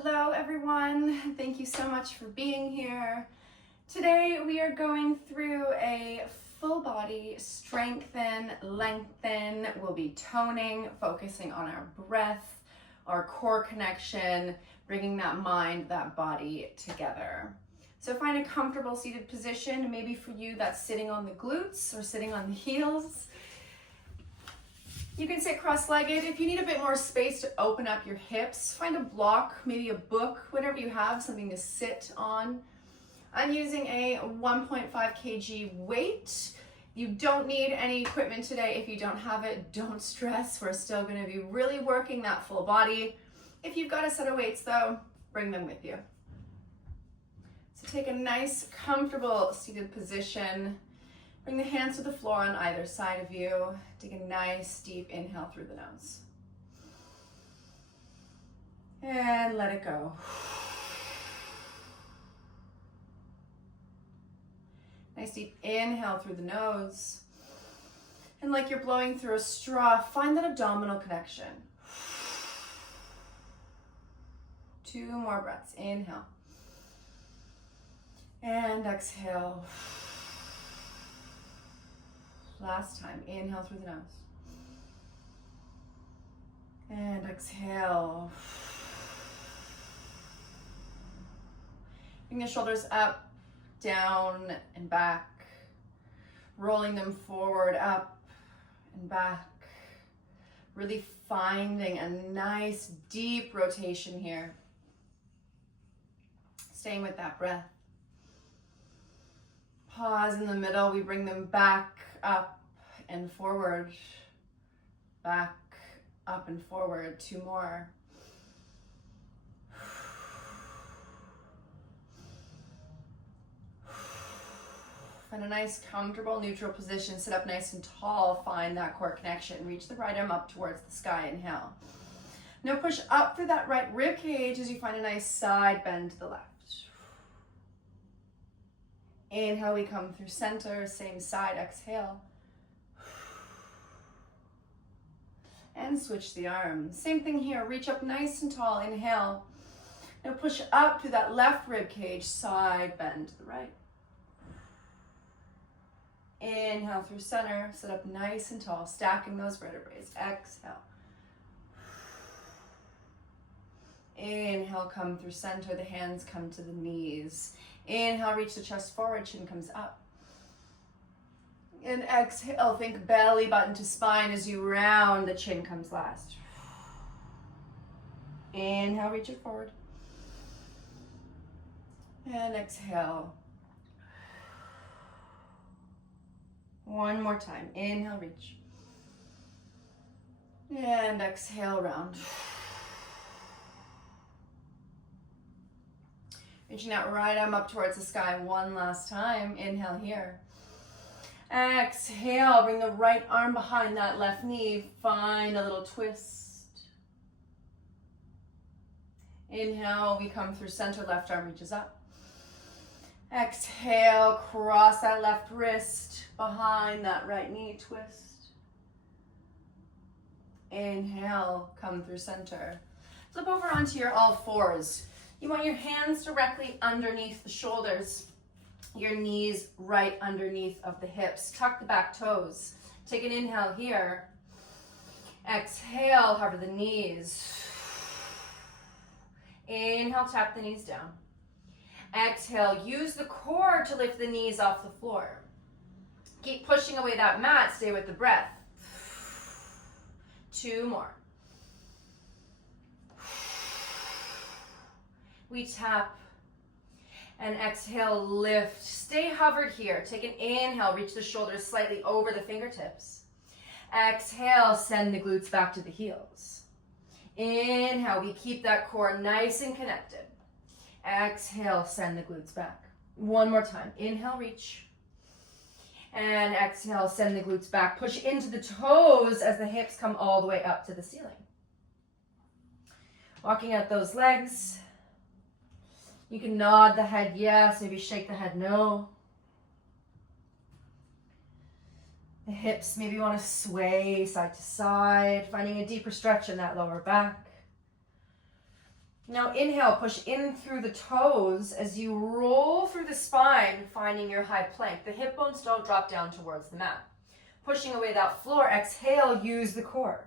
Hello everyone, thank you so much for being here. Today we are going through a full body strengthen, lengthen. We'll be toning, focusing on our breath, our core connection, bringing that mind, that body together. So find a comfortable seated position. Maybe for you that's sitting on the glutes or sitting on the heels. You can sit cross-legged. If you need a bit more space to open up your hips, find a block, maybe a book, whatever you have, something to sit on. I'm using a 1.5 kg weight. You don't need any equipment today. If you don't have it, don't stress. We're still going to be really working that full body. If you've got a set of weights though, bring them with you. So take a nice, comfortable seated position. Bring the hands to the floor on either side of you. Take a nice deep inhale through the nose. And let it go. Nice deep inhale through the nose. And like you're blowing through a straw, find that abdominal connection. 2 more breaths. Inhale. And exhale. Last time, inhale through the nose. And exhale. Bring the shoulders up, down, and back. Rolling them forward, up, and back. Really finding a nice deep rotation here. Staying with that breath. Pause in the middle, we bring them back, up and forward, back, up and forward. 2 more. Find a nice, comfortable, neutral position. Sit up nice and tall. Find that core connection. Reach the right arm up towards the sky. Inhale. Now push up through that right rib cage as you find a nice side bend to the left. Inhale, we come through center, same side, exhale. And switch the arms. Same thing here, reach up nice and tall, inhale. Now push up through that left rib cage, side bend to the right. Inhale through center, sit up nice and tall, stacking those vertebrae. Exhale. Inhale, come through center, the hands come to the knees. Inhale, reach the chest forward, chin comes up. And exhale, think belly button to spine as you round, the chin comes last. Inhale, reach it forward. And exhale. One more time, inhale, reach. And exhale, round. Reaching that right arm up towards the sky one last time. Inhale here. Exhale, bring the right arm behind that left knee. Find a little twist. Inhale, we come through center, left arm reaches up. Exhale, cross that left wrist behind that right knee, twist. Inhale, come through center. Flip over onto your all fours. You want your hands directly underneath the shoulders, your knees right underneath of the hips. Tuck the back toes. Take an inhale here. Exhale, hover the knees. Inhale, tap the knees down. Exhale, use the core to lift the knees off the floor. Keep pushing away that mat, stay with the breath. 2 more. We tap and exhale, lift. Stay hovered here. Take an inhale, reach the shoulders slightly over the fingertips. Exhale, send the glutes back to the heels. Inhale, we keep that core nice and connected. Exhale, send the glutes back. 1 more time. Inhale, reach. And exhale, send the glutes back. Push into the toes as the hips come all the way up to the ceiling. Walking out those legs. You can nod the head yes, maybe shake the head no. The hips, maybe you want to sway side to side, finding a deeper stretch in that lower back. Now inhale, push in through the toes as you roll through the spine, finding your high plank. The hip bones don't drop down towards the mat. Pushing away that floor, exhale, use the core.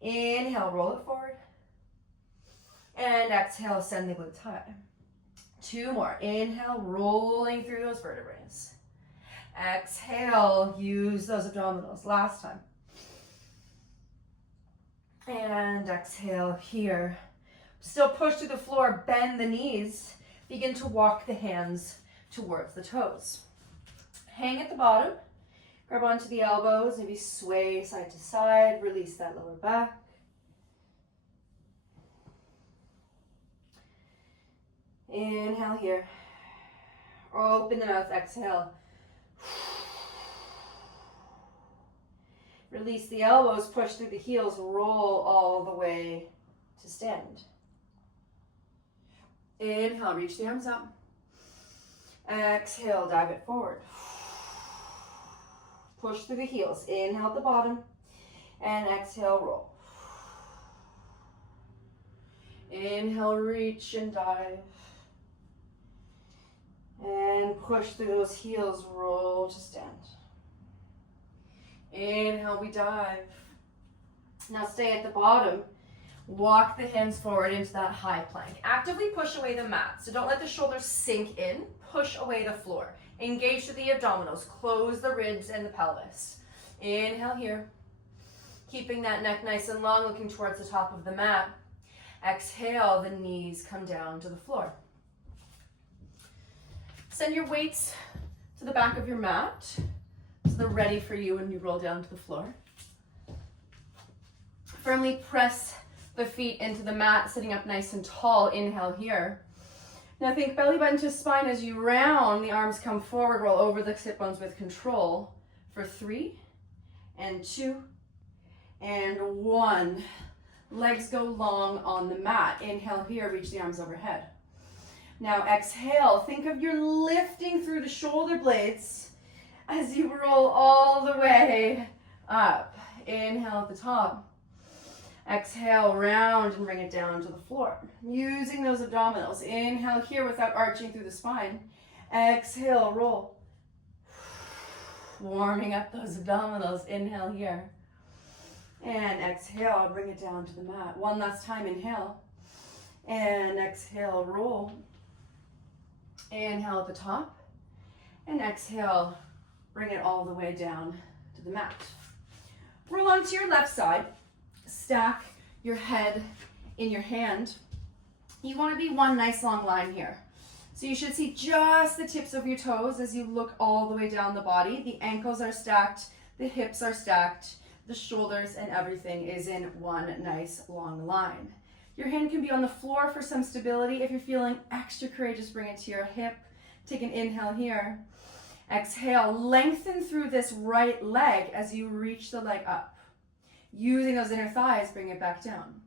Inhale, roll it forward. And exhale, send the glutes high. 2 more. Inhale, rolling through those vertebrae. Exhale, use those abdominals. Last time. And exhale here. Still push through the floor, bend the knees. Begin to walk the hands towards the toes. Hang at the bottom. Grab onto the elbows, maybe sway side to side. Release that lower back. Inhale here. Open the mouth, exhale. Release the elbows, push through the heels, roll all the way to stand. Inhale, reach the arms up. Exhale, dive it forward. Push through the heels. Inhale at the bottom. And exhale, roll. Inhale, reach and dive. And push through those heels, roll to stand. Inhale, we dive. Now stay at the bottom. Walk the hands forward into that high plank. Actively push away the mat. So don't let the shoulders sink in. Push away the floor. Engage through the abdominals. Close the ribs and the pelvis. Inhale here. Keeping that neck nice and long, looking towards the top of the mat. Exhale, the knees come down to the floor. Send your weights to the back of your mat so they're ready for you when you roll down to the floor. Firmly press the feet into the mat, sitting up nice and tall. Inhale here. Now think belly button to spine as you round. The arms come forward, roll over the sit bones with control for 3 and 2 and 1. Legs go long on the mat. Inhale here, reach the arms overhead. Now exhale, think of your lifting through the shoulder blades as you roll all the way up. Inhale at the top. Exhale, round and bring it down to the floor. Using those abdominals. Inhale here without arching through the spine. Exhale, roll. Warming up those abdominals. Inhale here. And exhale, bring it down to the mat. One last time, inhale. And exhale, roll. Inhale at the top. And exhale, bring it all the way down to the mat. Roll onto your left side. Stack your head in your hand. You want to be one nice long line here. So you should see just the tips of your toes as you look all the way down the body. The ankles are stacked, the hips are stacked, the shoulders and everything is in one nice long line. Your hand can be on the floor for some stability. If you're feeling extra courageous, bring it to your hip. Take an inhale here. Exhale, lengthen through this right leg as you reach the leg up. Using those inner thighs, bring it back down.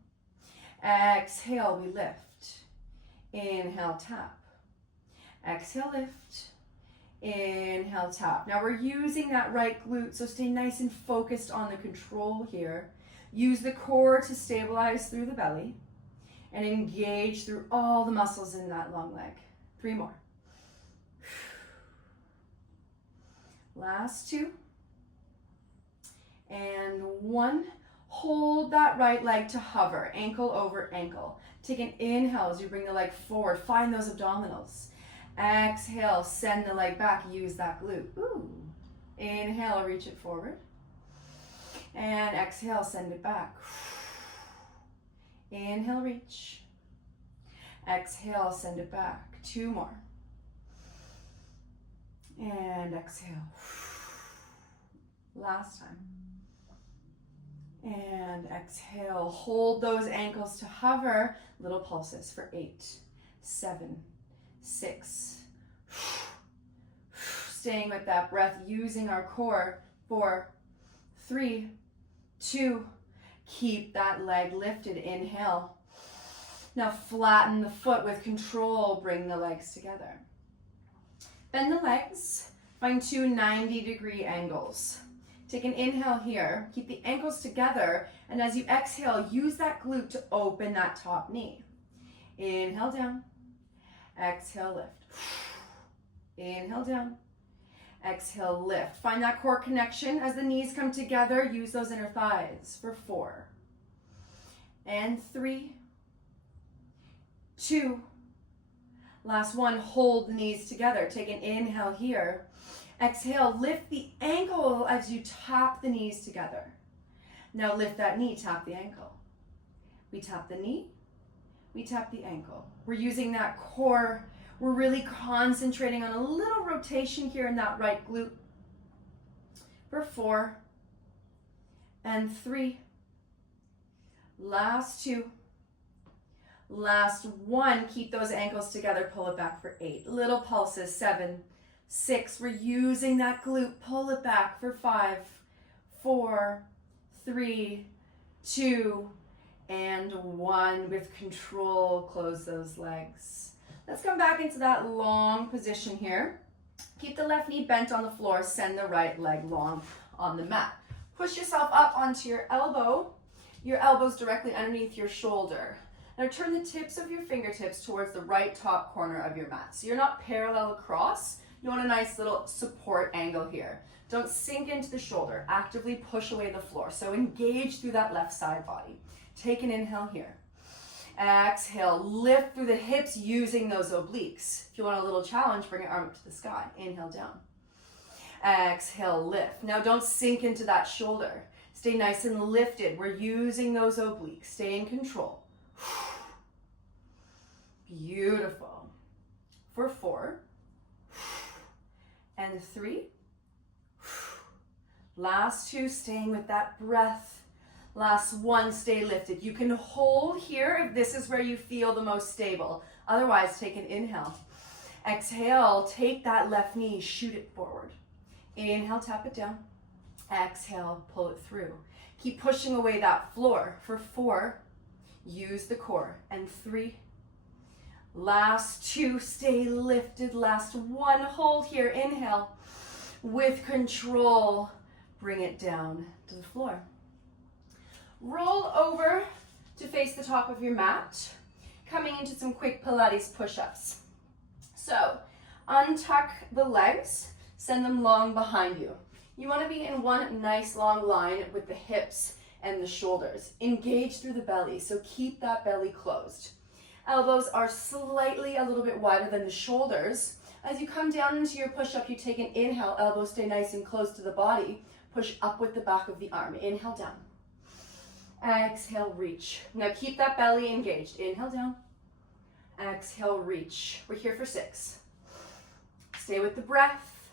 Exhale, we lift. Inhale, tap. Exhale, lift. Inhale, tap. Now we're using that right glute, so stay nice and focused on the control here. Use the core to stabilize through the belly and engage through all the muscles in that long leg. 3 more. Last 2. And 1. Hold that right leg to hover, ankle over ankle. Take an inhale as you bring the leg forward. Find those abdominals. Exhale, send the leg back. Use that glute. Ooh. Inhale, reach it forward. And exhale, send it back. Inhale, reach. Exhale, send it back. 2 more. And exhale. Last time. And exhale. Hold those ankles to hover. Little pulses for 8, 7, 6. Staying with that breath, using our core. 4, 3, 2. Keep that leg lifted. Inhale. Now flatten the foot with control. Bring the legs together. Bend the legs. Find 2 90-degree angles. Take an inhale here. Keep the ankles together. And as you exhale, use that glute to open that top knee. Inhale down. Exhale, lift. Inhale down. Exhale, lift. Find that core connection as the knees come together. Use those inner thighs for 4 and 3, 2. Last one, hold the knees together. Take an inhale here. Exhale, lift the ankle as you tap the knees together. Now lift that knee, tap the ankle. We tap the knee, we tap the ankle. We're using that core. We're really concentrating on a little rotation here in that right glute. For 4 and 3. Last 2. Last 1. Keep those ankles together. Pull it back for 8. Little pulses. 7, 6. We're using that glute. Pull it back for 5, 4, 3, 2, and 1. With control, close those legs. Let's come back into that long position here. Keep the left knee bent on the floor. Send the right leg long on the mat. Push yourself up onto your elbow. Your elbow's directly underneath your shoulder. Now turn the tips of your fingertips towards the right top corner of your mat. So you're not parallel across. You want a nice little support angle here. Don't sink into the shoulder. Actively push away the floor. So engage through that left side body. Take an inhale here. Exhale, lift through the hips using those obliques. If you want a little challenge, bring your arm up to the sky. Inhale down. Exhale, lift. Now don't sink into that shoulder. Stay nice and lifted. We're using those obliques. Stay in control. Beautiful. For 4 and 3. Last 2, staying with that breath. Last 1, stay lifted. You can hold here if this is where you feel the most stable. Otherwise, take an inhale. Exhale, take that left knee, shoot it forward. Inhale, tap it down. Exhale, pull it through. Keep pushing away that floor. For 4, use the core. And 3, last 2, stay lifted. Last 1, hold here. Inhale. With control, bring it down to the floor. Roll over to face the top of your mat, coming into some quick Pilates push-ups. So, untuck the legs, send them long behind you. You want to be in one nice long line with the hips and the shoulders. Engage through the belly, so keep that belly closed. Elbows are slightly a little bit wider than the shoulders. As you come down into your push-up, you take an inhale, elbows stay nice and close to the body. Push up with the back of the arm. Inhale down. Exhale, reach. Now keep that belly engaged. Inhale down. Exhale, reach. We're here for 6. Stay with the breath.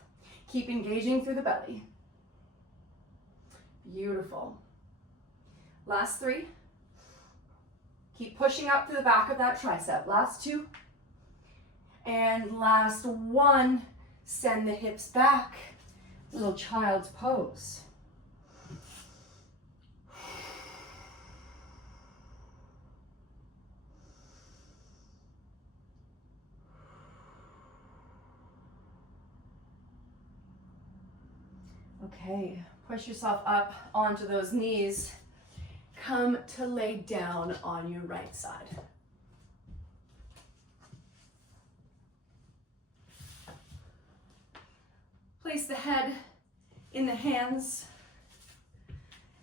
Keep engaging through the belly. Beautiful. Last 3. Keep pushing up through the back of that tricep. Last 2. And last 1. Send the hips back. Little child's pose. Okay, push yourself up onto those knees. Come to lay down on your right side. Place the head in the hands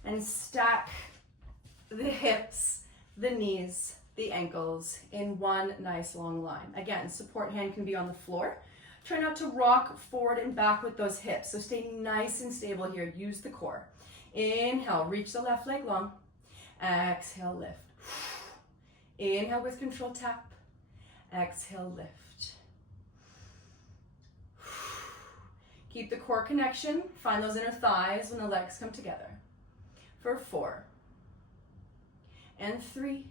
and stack the hips, the knees, the ankles in one nice long line. Again, support hand can be on the floor. Try not to rock forward and back with those hips. So stay nice and stable here. Use the core. Inhale, reach the left leg long. Exhale, lift. Inhale with control, tap. Exhale, lift. Keep the core connection. Find those inner thighs when the legs come together. For 4 and 3.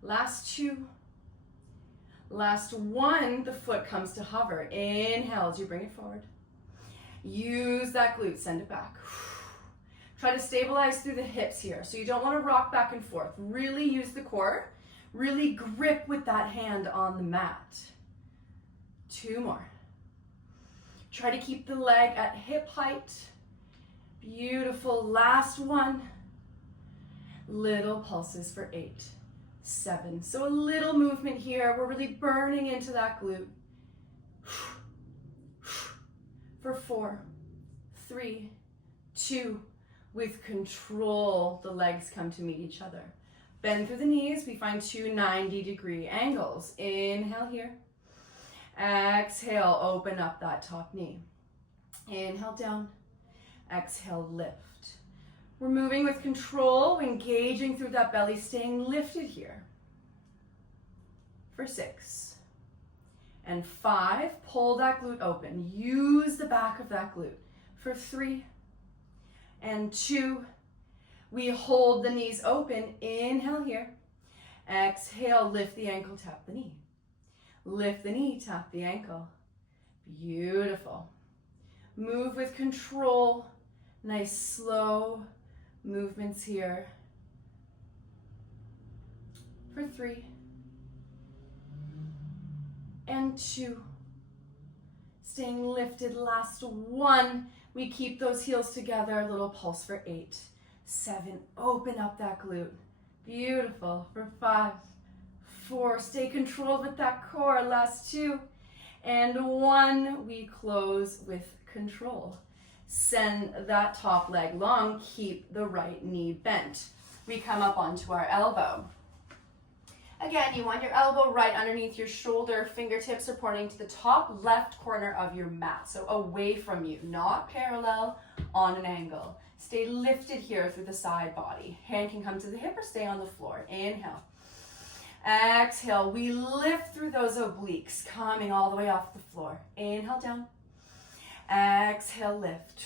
Last 2. Last 1, the foot comes to hover. Inhale as you bring it forward. Use that glute, send it back. Try to stabilize through the hips here. So you don't want to rock back and forth. Really use the core. Really grip with that hand on the mat. 2 more. Try to keep the leg at hip height. Beautiful. Last 1. Little pulses for 8, 7. So a little movement here. We're really burning into that glute. For 4, 3, 2, with control, the legs come to meet each other. Bend through the knees. We find 2 90-degree angles. Inhale here. Exhale, open up that top knee. Inhale down. Exhale, lift. We're moving with control, engaging through that belly, staying lifted here. For 6. And 5, pull that glute open. Use the back of that glute. For 3. And 2, we hold the knees open. Inhale here. Exhale, lift the ankle, tap the knee. Lift the knee, tap the ankle. Beautiful. Move with control. Nice slow movements here. For 3. And 2. Staying lifted, last 1. We keep those heels together, a little pulse for 8, 7, open up that glute. Beautiful, for 5, 4, stay controlled with that core, last 2, and 1, we close with control. Send that top leg long, keep the right knee bent. We come up onto our elbow. Again, you want your elbow right underneath your shoulder, fingertips are pointing to the top left corner of your mat. So away from you, not parallel, on an angle. Stay lifted here through the side body. Hand can come to the hip or stay on the floor. Inhale. Exhale, we lift through those obliques, coming all the way off the floor. Inhale down. Exhale, lift.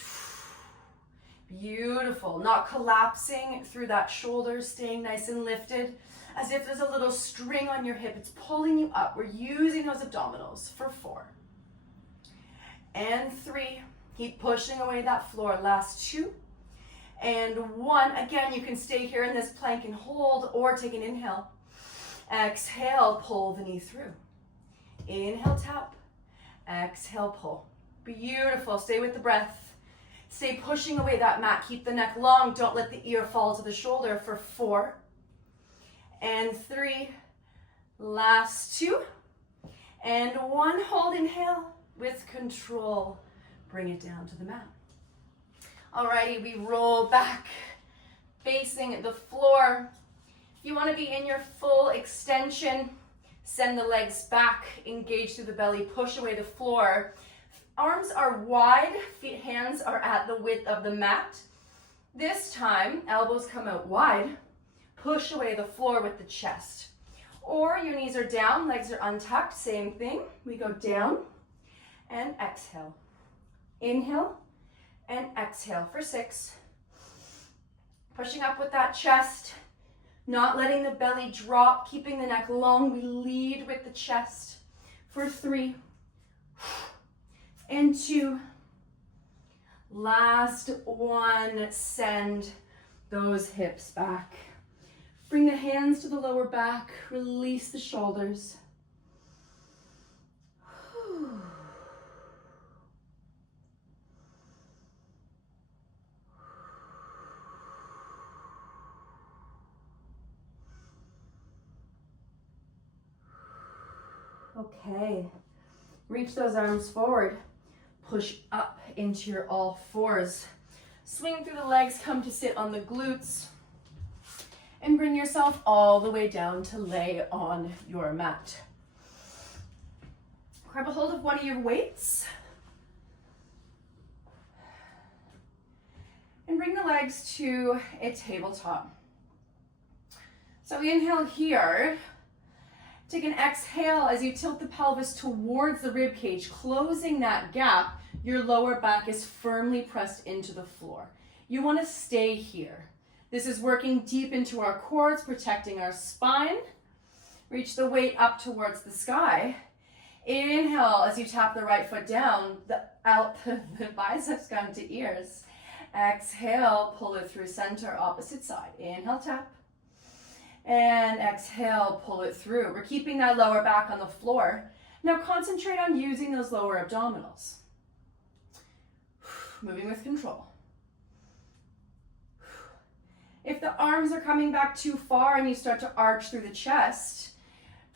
Beautiful. Not collapsing through that shoulder, staying nice and lifted. As if there's a little string on your hip, it's pulling you up. We're using those abdominals for 4. And 3, keep pushing away that floor. Last 2. And 1, again, you can stay here in this plank and hold or take an inhale. Exhale, pull the knee through. Inhale, tap. Exhale, pull. Beautiful, stay with the breath. Stay pushing away that mat, keep the neck long, don't let the ear fall to the shoulder for 4. And 3, last 2, and 1, hold, inhale, with control, bring it down to the mat. Alrighty, we roll back, facing the floor. If you want to be in your full extension, send the legs back, engage through the belly, push away the floor. Arms are wide, hands are at the width of the mat. This time, elbows come out wide. Push away the floor with the chest. Or your knees are down, legs are untucked, same thing. We go down and exhale. Inhale and exhale for 6. Pushing up with that chest, not letting the belly drop, keeping the neck long. We lead with the chest for 3 and 2. Last 1, send those hips back. Bring the hands to the lower back, release the shoulders. Okay, reach those arms forward, push up into your all fours. Swing through the legs, come to sit on the glutes. And bring yourself all the way down to lay on your mat. Grab a hold of one of your weights. And bring the legs to a tabletop. So inhale here. Take an exhale as you tilt the pelvis towards the rib cage, closing that gap. Your lower back is firmly pressed into the floor. You want to stay here. This is working deep into our core, it's protecting our spine. Reach the weight up towards the sky. Inhale as you tap the right foot down, the biceps come to ears. Exhale, pull it through center, opposite side. Inhale, tap. And exhale, pull it through. We're keeping that lower back on the floor. Now concentrate on using those lower abdominals. Moving with control. If the arms are coming back too far and you start to arch through the chest,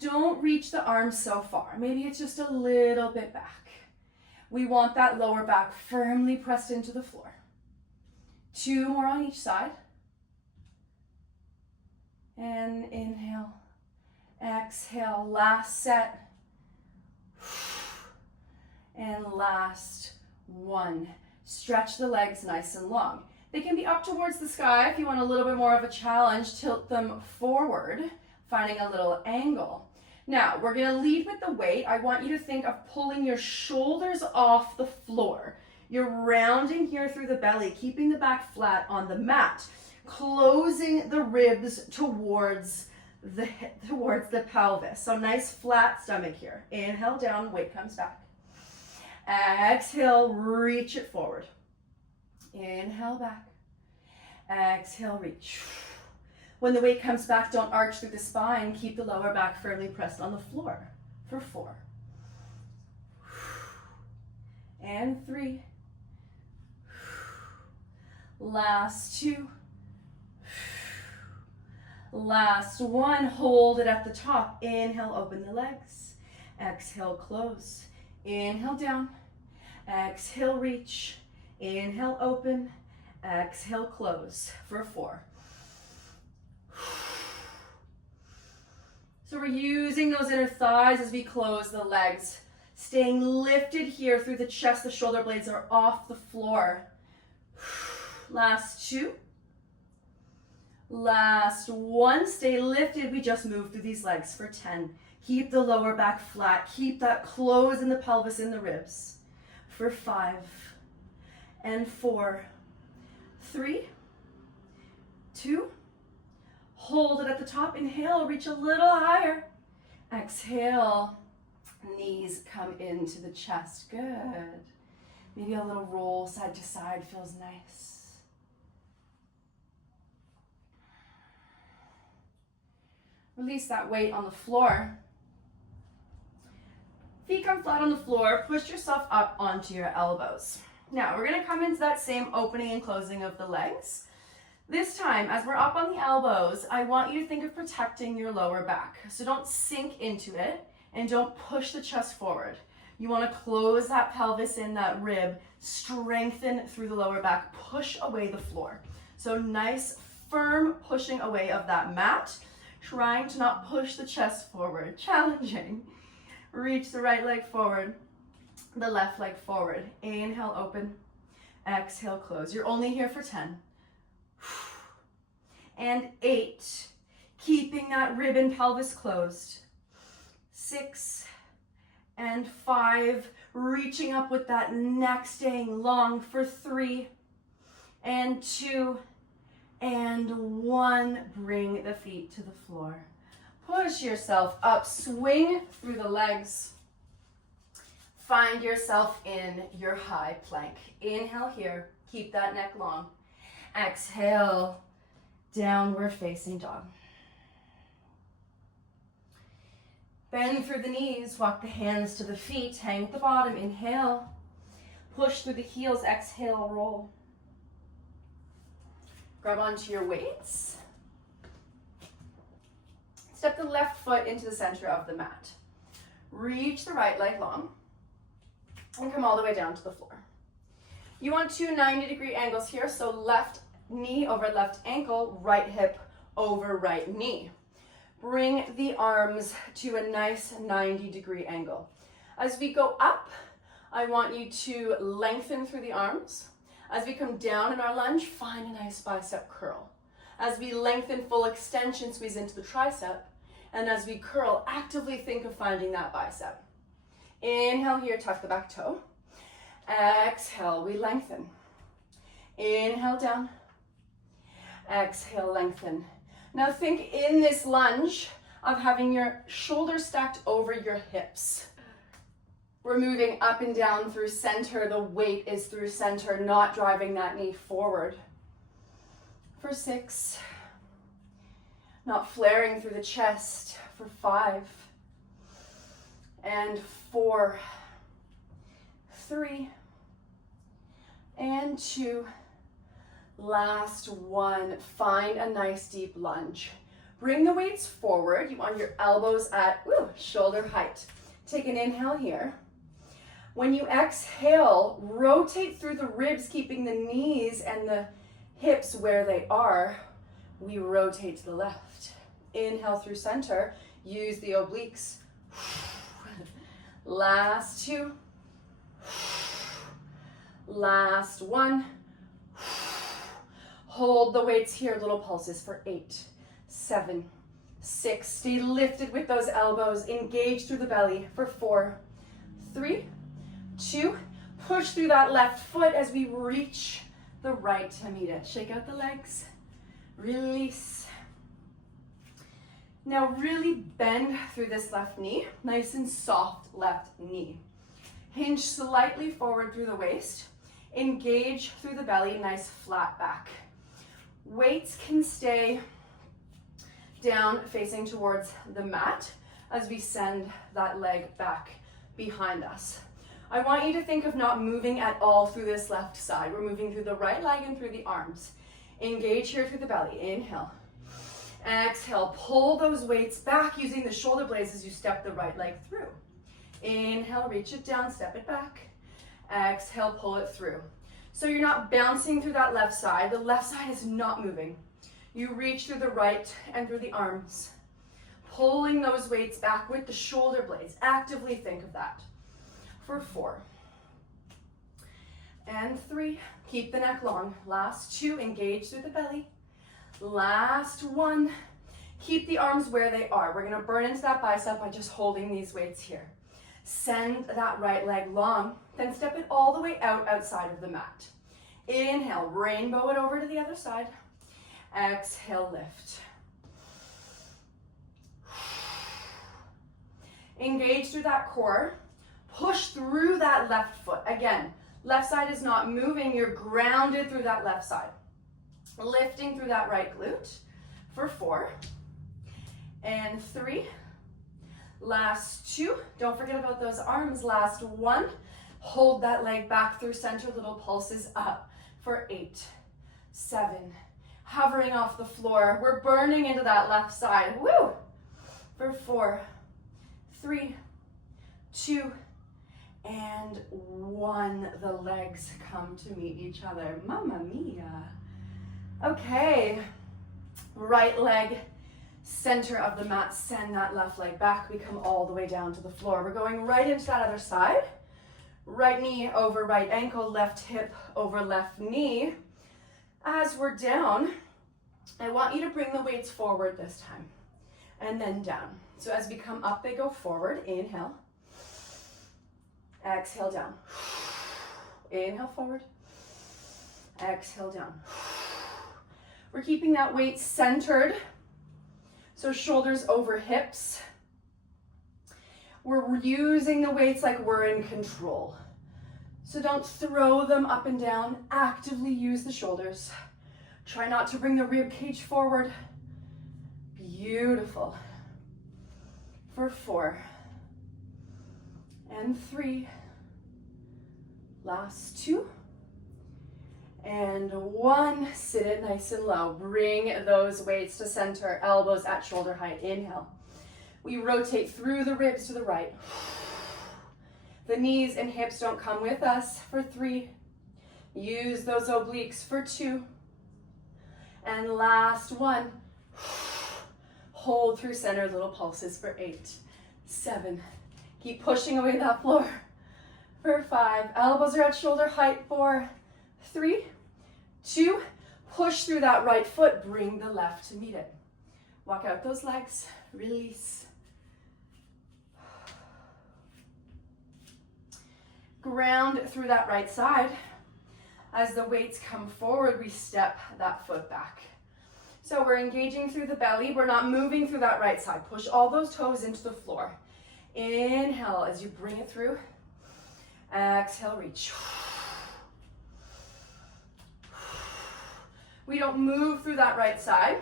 don't reach the arms so far. Maybe it's just a little bit back. We want that lower back firmly pressed into the floor. 2 more on each side. And inhale, exhale, last set. And last one. Stretch the legs nice and long. They can be up towards the sky. If you want a little bit more of a challenge, tilt them forward, finding a little angle. Now, we're gonna lead with the weight. I want you to think of pulling your shoulders off the floor. You're rounding here through the belly, keeping the back flat on the mat, closing the ribs towards the pelvis. So nice flat stomach here. Inhale down, weight comes back. Exhale, reach it forward. Inhale back. Exhale, reach. When the weight comes back, don't arch through the spine. Keep the lower back firmly pressed on the floor for 4. And 3. Last 2. Last 1. Hold it at the top. Inhale, open the legs. Exhale, close. Inhale down. Exhale, reach. Inhale, open. Exhale, close for 4. So we're using those inner thighs as we close the legs. Staying lifted here through the chest. The shoulder blades are off the floor. Last 2. Last 1. Stay lifted. We just move through these legs for 10. Keep the lower back flat. Keep that close in the pelvis, in the ribs for 5 and 4. 3, 2. Hold it at the top. Inhale, reach a little higher. Exhale, knees come into the chest. Good. Maybe a little roll side to side feels nice. Release that weight on the floor. Feet come flat on the floor. Push yourself up onto your elbows. Now, we're going to come into that same opening and closing of the legs. This time, as we're up on the elbows, I want you to think of protecting your lower back. So don't sink into it and don't push the chest forward. You want to close that pelvis in, that rib, strengthen through the lower back, push away the floor. So nice, firm pushing away of that mat, trying to not push the chest forward, challenging. Reach the right leg forward, the left leg forward. Inhale, open. Exhale, close. You're only here for 10. And 8, keeping that rib and pelvis closed. 6 and 5, reaching up with that neck staying long for 3 and 2 and 1. Bring the feet to the floor. Push yourself up, swing through the legs. Find yourself in your high plank. Inhale here, keep that neck long. Exhale, downward facing dog. Bend through the knees, walk the hands to the feet, hang at the bottom, inhale. Push through the heels, exhale, roll. Grab onto your weights. Step the left foot into the center of the mat. Reach the right leg long and come all the way down to the floor. You want 2 90-degree angles here, so left knee over left ankle, right hip over right knee. Bring the arms to a nice 90-degree angle. As we go up, I want you to lengthen through the arms. As we come down in our lunge, find a nice bicep curl. As we lengthen, full extension, squeeze into the tricep. And as we curl, actively think of finding that bicep. Inhale here, tuck the back toe. Exhale, we lengthen. Inhale down. Exhale, lengthen. Now think in this lunge of having your shoulders stacked over your hips. We're moving up and down through center. The weight is through center, not driving that knee forward. For 6. Not flaring through the chest for 5. And 4. 3. And 2. Last one. Find a nice deep lunge. Bring the weights forward. You want your elbows at shoulder height. Take an inhale here. When you exhale, rotate through the ribs, keeping the knees and the hips where they are. We rotate to the left. Inhale through center. Use the obliques. Last two. Last one. Hold the weights here, little pulses for 8, 7, 6. Stay lifted with those elbows. Engage through the belly for 4, 3, 2. Push through that left foot as we reach the right to meet it. Shake out the legs. Release. Now really bend through this left knee. Nice and soft left knee. Hinge slightly forward through the waist. Engage through the belly, nice flat back. Weights can stay down facing towards the mat as we send that leg back behind us. I want you to think of not moving at all through this left side. We're moving through the right leg and through the arms. Engage here through the belly. Inhale. Exhale. Pull those weights back using the shoulder blades as you step the right leg through. Inhale, reach it down, step it back. Exhale, pull it through. So you're not bouncing through that left side. The left side is not moving. You reach through the right and through the arms. Pulling those weights back with the shoulder blades. Actively think of that. For 4. And 3. Keep the neck long. Last 2. Engage through the belly. Last 1. Keep the arms where they are. We're going to burn into that bicep by just holding these weights here. Send that right leg long, then step it all the way out outside of the mat. Inhale, rainbow it over to the other side. Exhale, lift. Engage through that core. Push through that left foot. Again, left side is not moving. You're grounded through that left side. Lifting through that right glute for 4 and 3. Last 2. Don't forget about those arms. Last 1. Hold that leg back through center. Little pulses up for 8, 7. Hovering off the floor. We're burning into that left side. Woo! For 4, 3, 2, and 1. The legs come to meet each other. Mamma mia. Okay. Right leg. Center of the mat, send that left leg back. We come all the way down to the floor. We're going right into that other side. Right knee over right ankle, left hip over left knee. As we're down, I want you to bring the weights forward this time and then down. So as we come up, they go forward. Inhale. Exhale, down. Inhale, forward. Exhale, down. We're keeping that weight centered. So shoulders over hips. We're using the weights like we're in control. So don't throw them up and down. Actively use the shoulders. Try not to bring the rib cage forward. Beautiful. For 4 and 3. Last 2. And 1, sit it nice and low. Bring those weights to center, elbows at shoulder height. Inhale. We rotate through the ribs to the right. The knees and hips don't come with us for 3. Use those obliques for 2. And last 1. Hold through center, little pulses for 8, 7. Keep pushing away that floor. For 5. Elbows are at shoulder height. 4, 3, 2, push through that right foot, bring the left to meet it. Walk out those legs, release. Ground through that right side. As the weights come forward, we step that foot back. So we're engaging through the belly. We're not moving through that right side. Push all those toes into the floor. Inhale as you bring it through. Exhale, reach. We don't move through that right side.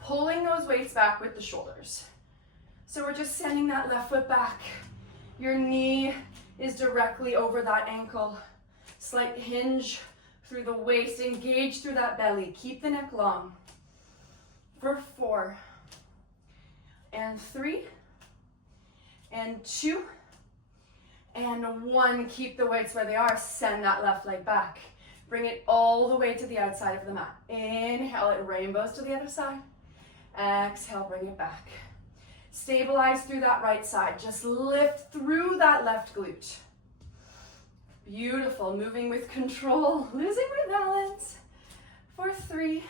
Pulling those weights back with the shoulders. So we're just sending that left foot back. Your knee is directly over that ankle. Slight hinge through the waist, engage through that belly. Keep the neck long. For 4, and 3, and 2, and 1. Keep the weights where they are. Send that left leg back. Bring it all the way to the outside of the mat. Inhale, it rainbows to the other side. Exhale, bring it back. Stabilize through that right side. Just lift through that left glute. Beautiful, moving with control, losing my balance. For 3,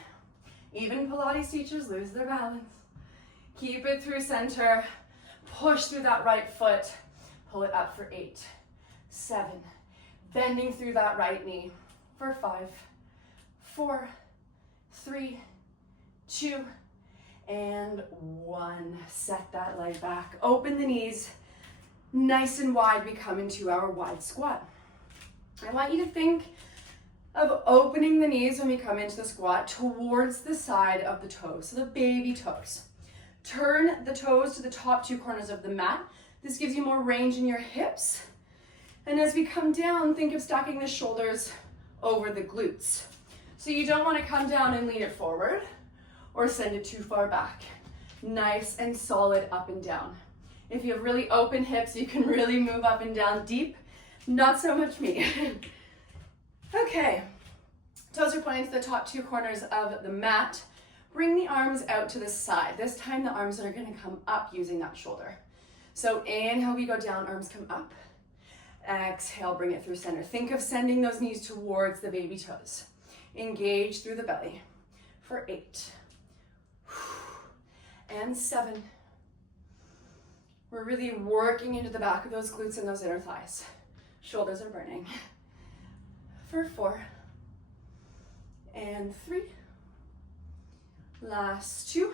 even Pilates teachers lose their balance. Keep it through center. Push through that right foot. Pull it up for 8, 7. Bending through that right knee. For 5, 4, 3, 2, and 1. Set that leg back. Open the knees nice and wide. We come into our wide squat. I want you to think of opening the knees when we come into the squat towards the side of the toes, so the baby toes. Turn the toes to the top 2 corners of the mat. This gives you more range in your hips. And as we come down, think of stacking the shoulders over the glutes. So you don't want to come down and lean it forward or send it too far back. Nice and solid up and down. If you have really open hips, you can really move up and down deep. Not so much me. Okay, toes are pointing to the top 2 corners of the mat. Bring the arms out to the side. This time the arms are going to come up using that shoulder. So inhale, we go down, arms come up. Exhale, bring it through center. Think of sending those knees towards the baby toes. Engage through the belly. For 8. And 7. We're really working into the back of those glutes and those inner thighs. Shoulders are burning. For 4. And 3. Last 2.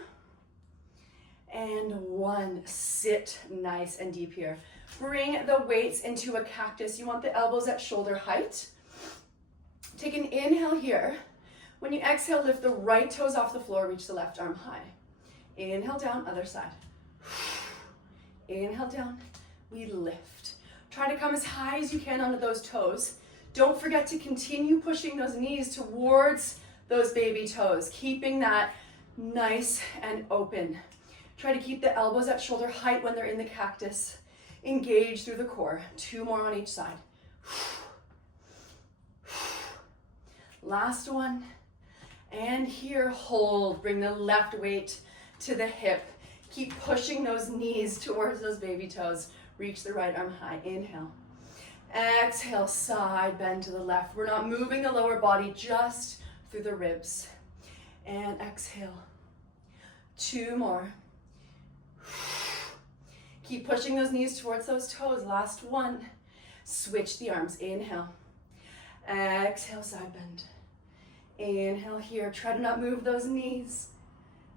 And 1. Sit nice and deep here. Bring the weights into a cactus. You want the elbows at shoulder height. Take an inhale here. When you exhale, lift the right toes off the floor, reach the left arm high. Inhale down, other side. Inhale down, we lift. Try to come as high as you can onto those toes. Don't forget to continue pushing those knees towards those baby toes, keeping that nice and open. Try to keep the elbows at shoulder height when they're in the cactus. Engage through the core. 2 more on each side. Last one. And here, hold. Bring the left weight to the hip. Keep pushing those knees towards those baby toes. Reach the right arm high. Inhale. Exhale, side bend to the left. We're not moving the lower body, just through the ribs. And exhale. 2 more. Keep pushing those knees towards those toes. Last one. Switch the arms. Inhale. Exhale, side bend. Inhale here. Try to not move those knees.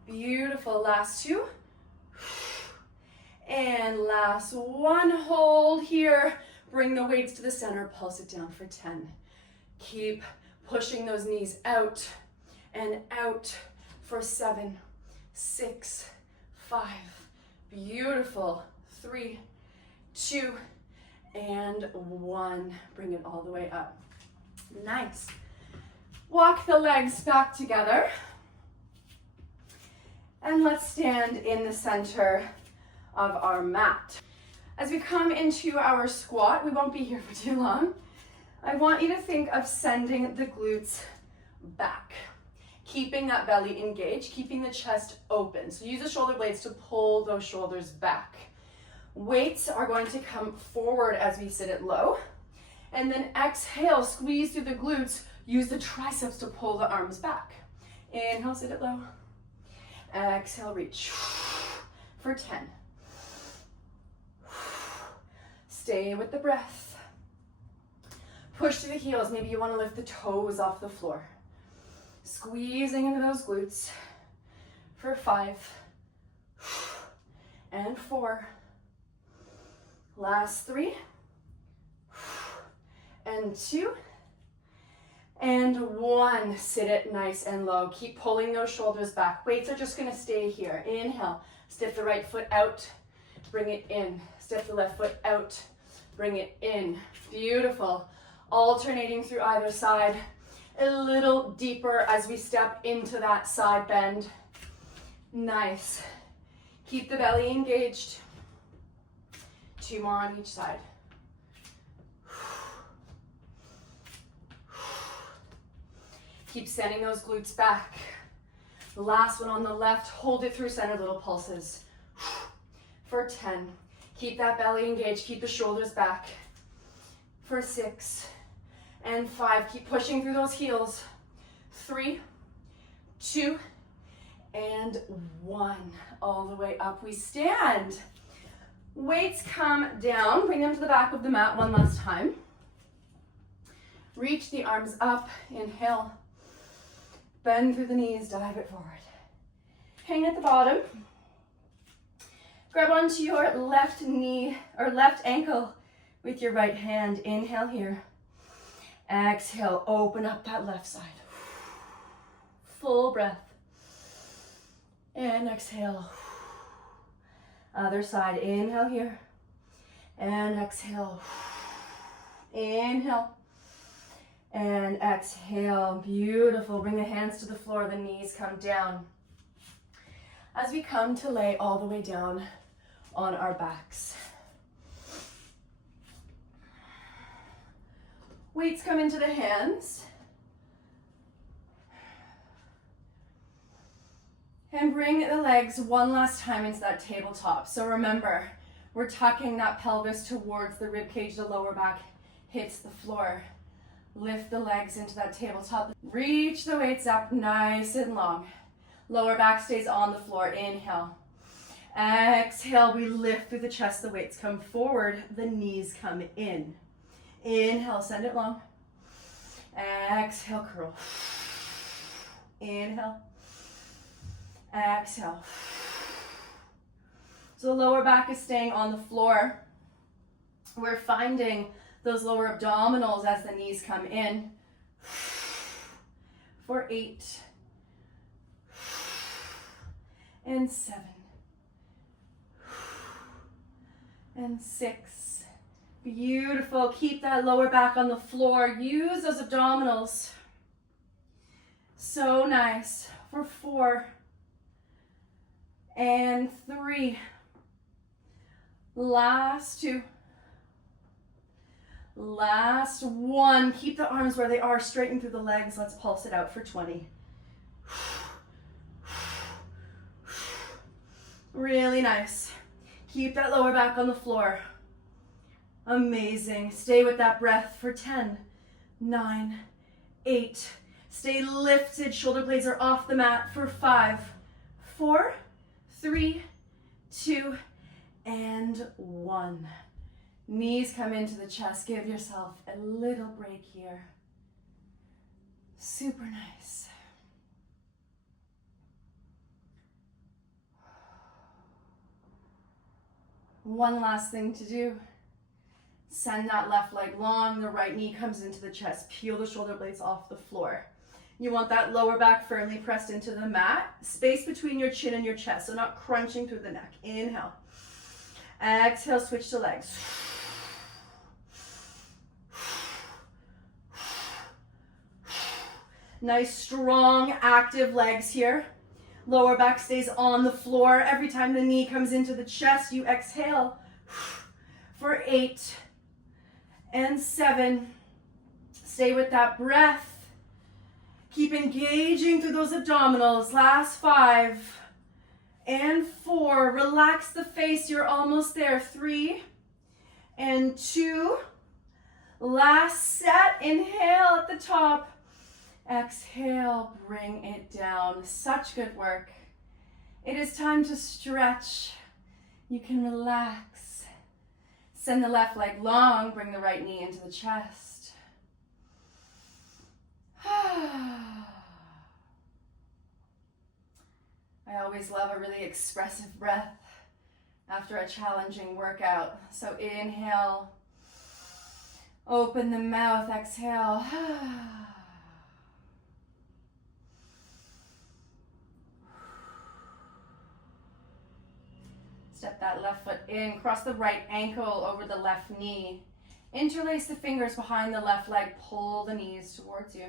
Beautiful. Last 2. And last 1. Hold here. Bring the weights to the center. Pulse it down for 10. Keep pushing those knees out and out for 7, 6, 5. Beautiful. 3, 2, and 1. Bring it all the way up. Nice. Walk the legs back together. And let's stand in the center of our mat. As we come into our squat, we won't be here for too long. I want you to think of sending the glutes back. Keeping that belly engaged, keeping the chest open. So use the shoulder blades to pull those shoulders back. Weights are going to come forward as we sit it low. And then exhale, squeeze through the glutes. Use the triceps to pull the arms back. Inhale, sit it low. Exhale, reach for 10. Stay with the breath. Push to the heels. Maybe you want to lift the toes off the floor. Squeezing into those glutes for 5 and 4. Last 3 and 2 and 1. Sit it nice and low. Keep pulling those shoulders back. Weights are just going to stay here. Inhale. Step the right foot out. Bring it in. Step the left foot out. Bring it in. Beautiful. Alternating through either side. a little deeper as we step into that side bend. Nice. Keep the belly engaged. 2 more on each side. Keep sending those glutes back. The last one on the left, hold it through center, little pulses. For 10. Keep that belly engaged, keep the shoulders back. For 6 and 5, keep pushing through those heels. 3, 2, and 1. All the way up, we stand. Weights come down, bring them to the back of the mat one last time. Reach the arms up, inhale. Bend through the knees, dive it forward. Hang at the bottom. Grab onto your left knee or left ankle with your right hand. Inhale here. Exhale, open up that left side. Full breath. And exhale. Other side, inhale here. And exhale. Inhale. And exhale, beautiful. Bring the hands to the floor, the knees come down. As we come to lay all the way down on our backs. Weights come into the hands. And bring the legs one last time into that tabletop. So remember, we're tucking that pelvis towards the rib cage, the lower back hits the floor. Lift the legs into that tabletop. Reach the weights up nice and long. Lower back stays on the floor. Inhale. Exhale, we lift through the chest. The weights come forward. The knees come in. Inhale, send it long. Exhale, curl. Inhale. Exhale. So the lower back is staying on the floor. We're finding those lower abdominals as the knees come in. For 8 and 7 and 6. Beautiful. Keep that lower back on the floor. Use those abdominals. So nice. For 4 and 3. Last 2. Last 1. Keep the arms where they are. Straighten through the legs. Let's pulse it out for 20. Really nice. Keep that lower back on the floor. Amazing. Stay with that breath for 10, 9, 8. Stay lifted. Shoulder blades are off the mat for 5, 4, 3, 2, and 1. Knees come into the chest. Give yourself a little break here. Super nice. One last thing to do. Send that left leg long. The right knee comes into the chest. Peel the shoulder blades off the floor. You want that lower back firmly pressed into the mat. Space between your chin and your chest, so not crunching through the neck. Inhale. Exhale, switch to legs. Nice, strong, active legs here. Lower back stays on the floor. Every time the knee comes into the chest, you exhale for 8 and 7. Stay with that breath. Keep engaging through those abdominals. Last 5 and 4. Relax the face. You're almost there. 3 and 2. Last set. Inhale at the top. Exhale, bring it down. Such good work. It is time to stretch. You can relax. Send the left leg long, bring the right knee into the chest. I always love a really expressive breath after a challenging workout. So inhale, open the mouth, exhale. Step that left foot in, cross the right ankle over the left knee. Interlace the fingers behind the left leg, pull the knees towards you.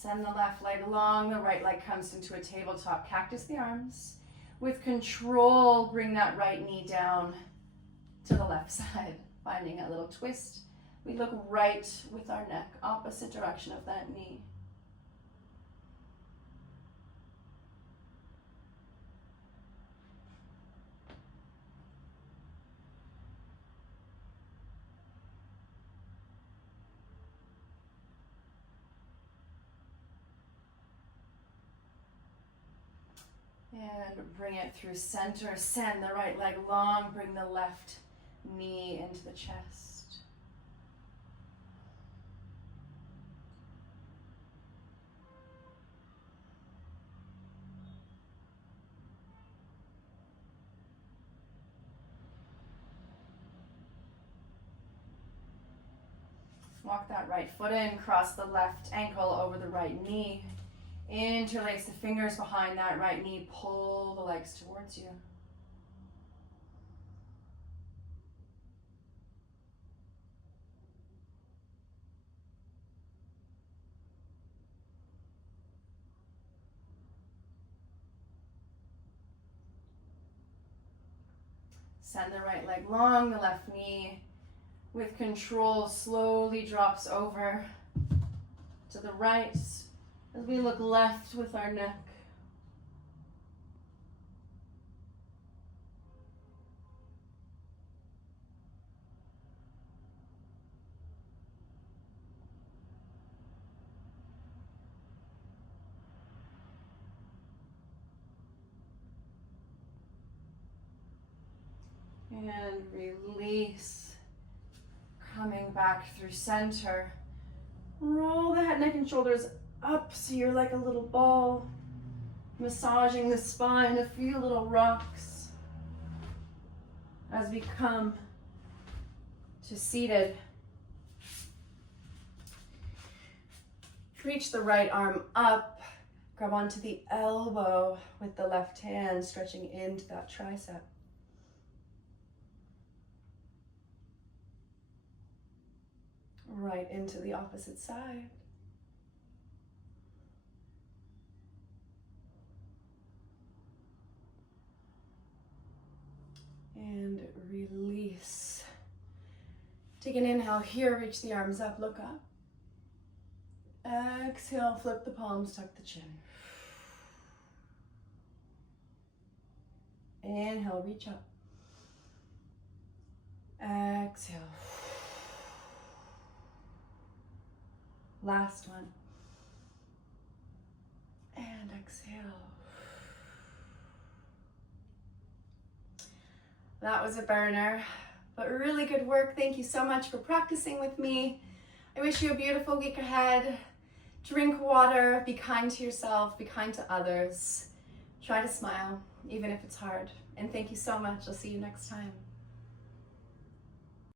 Send the left leg long, the right leg comes into a tabletop. Cactus the arms. With control, bring that right knee down to the left side, finding a little twist. We look right with our neck, opposite direction of that knee. And bring it through center. Send the right leg long. Bring the left knee into the chest. Walk that right foot in. Cross the left ankle over the right knee. Interlace the fingers behind that right knee. Pull the legs towards you. Send the right leg long, the left knee with control slowly drops over to the right as we look left with our neck. And release, coming back through center. Roll that neck and shoulders up so you're like a little ball, massaging the spine, a few little rocks as we come to seated. Reach the right arm up, grab onto the elbow with the left hand, stretching into that tricep. Right into the opposite side. And release. Take an inhale here, reach the arms up, look up. Exhale, flip the palms, tuck the chin. Inhale, reach up. Exhale. Last one. And exhale. That was a burner, but really good work. Thank you so much for practicing with me. I wish you a beautiful week ahead. Drink water, be kind to yourself, be kind to others. Try to smile, even if it's hard. And thank you so much. I'll see you next time.